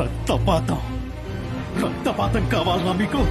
రక్తపాతం రక్తపాతం కావాలా మీకు?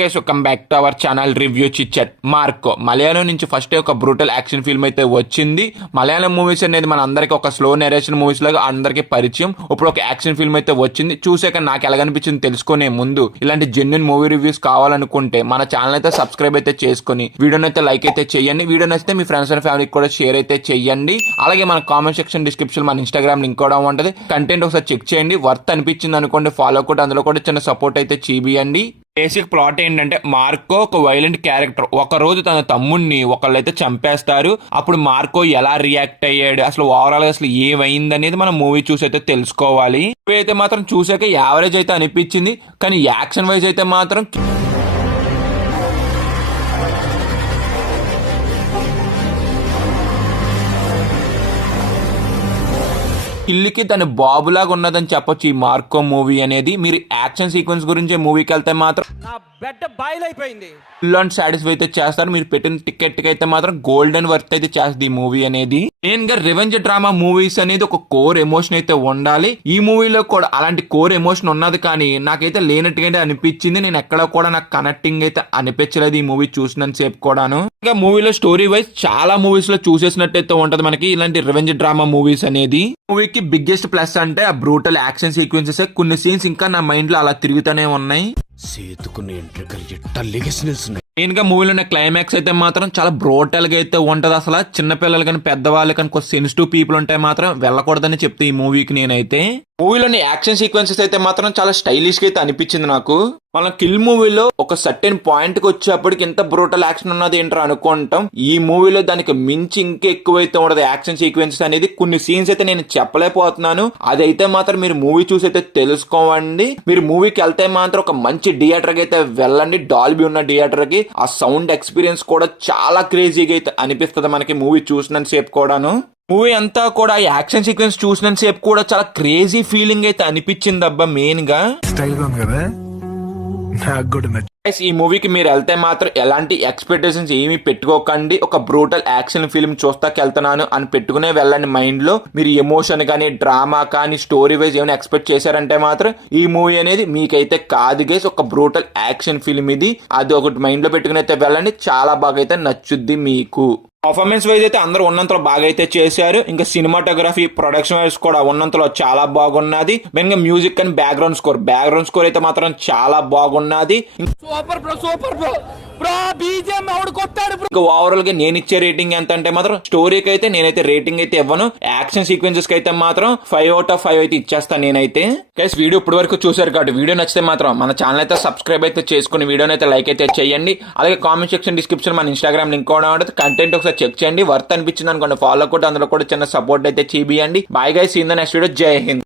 Welcome back to our channel review chit Marco. Malayalam నుంచి ఫస్ట్ ఒక బ్రూటల్ యాక్షన్ ఫిల్మ్ అయితే వచ్చింది. మలయాళం మూవీస్ అనేది మన అందరికి ఒక స్లో నెరేషన్ మూవీస్ లాగా అందరికి పరిచయం. ఇప్పుడు ఒక యాక్షన్ ఫిల్మ్ అయితే వచ్చింది. చూసాక నాకు ఎలాగనిపించింది తెలుసుకునే ముందు ఇలాంటి జెన్యున్ మూవీ రివ్యూస్ కావాలనుకుంటే మన ఛానల్ అయితే సబ్స్క్రైబ్ అయితే చేసుకుని వీడియోని అయితే లైక్ అయితే చేయండి. వీడియో నచ్చితే మీ ఫ్రెండ్స్ అండ్ ఫ్యామిలీకి కూడా షేర్ అయితే చేయండి. అలాగే మన కామెంట్ సెక్షన్ డిస్క్రిప్షన్ మన ఇన్స్టాగ్రామ్ లింక్ కూడా ఉంటుంది. కంటెంట్ ఒకసారి చెక్ చేయండి. వర్త్ అనిపించింది అనుకోండి ఫాలో కూడా, అందులో కూడా చిన్న సపోర్ట్ అయితే చేయండి. బేసిక్ ప్లాట్ ఏంటంటే మార్కో ఒక వైలెంట్ క్యారెక్టర్. ఒక రోజు తన తమ్ముడిని ఒకళ్ళైతే చంపేస్తారు. అప్పుడు మార్కో ఎలా రియాక్ట్ అయ్యాడు, అసలు ఓవరాల్ గా అసలు ఏమైంది అనేది మనం మూవీ చూసి అయితే తెలుసుకోవాలి. మూవీ అయితే మాత్రం చూసాక యావరేజ్ అయితే అనిపించింది, కానీ యాక్షన్ వైజ్ అయితే మాత్రం కిల్లుకి తన బాబులాగా ఉన్నదని చెప్పొచ్చు ఈ మార్కో మూవీ అనేది. మీరు యాక్షన్ సీక్వెన్స్ గురించి మూవీకి వెళ్తే మాత్రం నా బెడ్ బాయిల్ అయిపోయింది. ఫుల్ అండ్ సాటిస్ఫై అయితే చేస్తారు. మీరు పెట్టిన టికెట్ కి అయితే మాత్రం గోల్డెన్ వర్త్ అయితే చేస్తుంది ఈ మూవీ అనేది. మెయిన్ గా రివెంజ్ డ్రామా మూవీస్ అనేది ఒక కోర్ ఎమోషన్ అయితే ఉండాలి. ఈ మూవీలో కూడా అలాంటి కోర్ ఎమోషన్ ఉన్నది, కానీ నాకైతే లేనట్టుగా అయితే అనిపించింది. నేను ఎక్కడ కూడా నాకు కనెక్టింగ్ అయితే అనిపించలేదు ఈ మూవీ చూసినంత సేపు కూడాను. ఇంకా మూవీలో స్టోరీ వైజ్ చాలా మూవీస్ లో చూసేసినట్టయితే ఉంటది మనకి ఇలాంటి రివెంజ్ డ్రామా మూవీస్ అనేది. మూవీకి బిగ్గెస్ట్ ప్లస్ అంటే ఆ బ్రూటల్ యాక్షన్ సీక్వెన్సెస్. కొన్ని సీన్స్ ఇంకా నా మైండ్ లో అలా తిరుగుతూనే ఉన్నాయి. మెయిన్ గా మూవీలో ఉన్న క్లైమాక్స్ అయితే మాత్రం చాలా బ్రోటల్ గా అయితే ఉంటది. అసలు చిన్నపిల్లలు కానీ పెద్దవాళ్ళు కానీ కొంచెం సెన్సిటివ్ పీపుల్ ఉంటే మాత్రం వెళ్ళకూడదని చెప్తే ఈ మూవీకి నేనైతే. మూవీలోని యాక్షన్ సీక్వెన్సెస్ అయితే మాత్రం చాలా స్టైలిష్ గా అయితే అనిపించింది నాకు. మనం కిల్ మూవీలో ఒక సర్టెన్ పాయింట్ కి వచ్చేప్పటికి ఎంత బ్రూటల్ యాక్షన్ ఉన్నది ఏంటో అనుకుంటాం. ఈ మూవీలో దానికి మించి ఇంకా ఎక్కువైతే ఉండదు యాక్షన్ సీక్వెన్సెస్ అనేది. కొన్ని సీన్స్ అయితే నేను చెప్పలేకపోతున్నాను, అదైతే మాత్రం మీరు మూవీ చూసి అయితే తెలుసుకోవండి. మీరు మూవీకి వెళ్తే మాత్రం ఒక మంచి థియేటర్ కి అయితే వెళ్ళండి, డాల్బీ ఉన్న థియేటర్ కి. ఆ సౌండ్ ఎక్స్పీరియన్స్ కూడా చాలా క్రేజీగా అయితే అనిపిస్తుంది మనకి మూవీ చూసినంత సేపు కూడాను. మూవీ అంతా కూడా యాక్షన్ సీక్వెన్స్ చూసినంత సేపు కూడా చాలా క్రేజీ ఫీలింగ్ అయితే అనిపించింది అబ్బా. మెయిన్ గా స్టైల్ గా ఉంది కదా, నాకు కూడా నచ్చింది. ఈ మూవీకి మీరు వెళ్తే మాత్రం ఎలాంటి ఎక్స్పెక్టేషన్స్ ఏమీ పెట్టుకోకండి. ఒక బ్రూటల్ యాక్షన్ ఫిల్మ్ చూస్తాకి వెళ్తున్నాను అని పెట్టుకునే వెళ్ళండి మైండ్ లో. మీరు ఎమోషన్ కానీ డ్రామా కానీ స్టోరీ వైజ్ ఏమైనా ఎక్స్పెక్ట్ చేశారంటే మాత్రం ఈ మూవీ అనేది మీకైతే కాదు గైస్. ఒక బ్రూటల్ యాక్షన్ ఫిల్మ్ ఇది, అది ఒకటి మైండ్ లో పెట్టుకుని అయితే వెళ్ళండి. చాలా బాగా అయితే నచ్చుద్ది మీకు. పర్ఫార్మెన్స్ వైజ్ అయితే అందరూ ఉన్నంతలో బాగా అయితే చేశారు. ఇంకా సినిమాటోగ్రఫీ ప్రొడక్షన్ వైజ్ కూడా ఉన్నంతలో చాలా బాగున్నది. మెయిన్ గా మ్యూజిక్ అండ్ బ్యాక్గ్రౌండ్ స్కోర్ అయితే మాత్రం చాలా బాగున్నది. Super bro, super bro. Bro BJM ఎవడు కొట్టాడు బ్రో. ఇంకా ఓవరాల్ గా నేను ఇచ్చే రేటింగ్ ఎంత అంటే మాత్రం స్టోరీకి అయితే నేనైతే రేటింగ్ అయితే ఇవ్వను. యాక్షన్ సీక్వెన్సెస్ కి అయితే మాత్రం 5/5 అయితే ఇచ్చేస్తాను నేనైతే. గైస్ వీడియో ఇప్పటి వరకు చూసారు కాబట్టి వీడియో నచ్చితే మాత్రం మన ఛానల్ అయితే సబ్స్క్రైబ్ అయితే చేసుకుని వీడియోని అయితే లైక్ అయితే చేయండి. అలాగే కామెంట్ సెక్షన్ డిస్క్రిప్షన్ మన ఇన్స్టాగ్రామ్ లింక్ కూడా ఉంటుంది. కంటెంట్ ఒకసారి చెక్ చేయండి. వర్త్ అనిపించింది అనుకోండి ఫాలో కూడా, అందులో కూడా చిన్న సపోర్ట్ అయితే చేయండి. Bye guys, see in the next video. Jai Hind.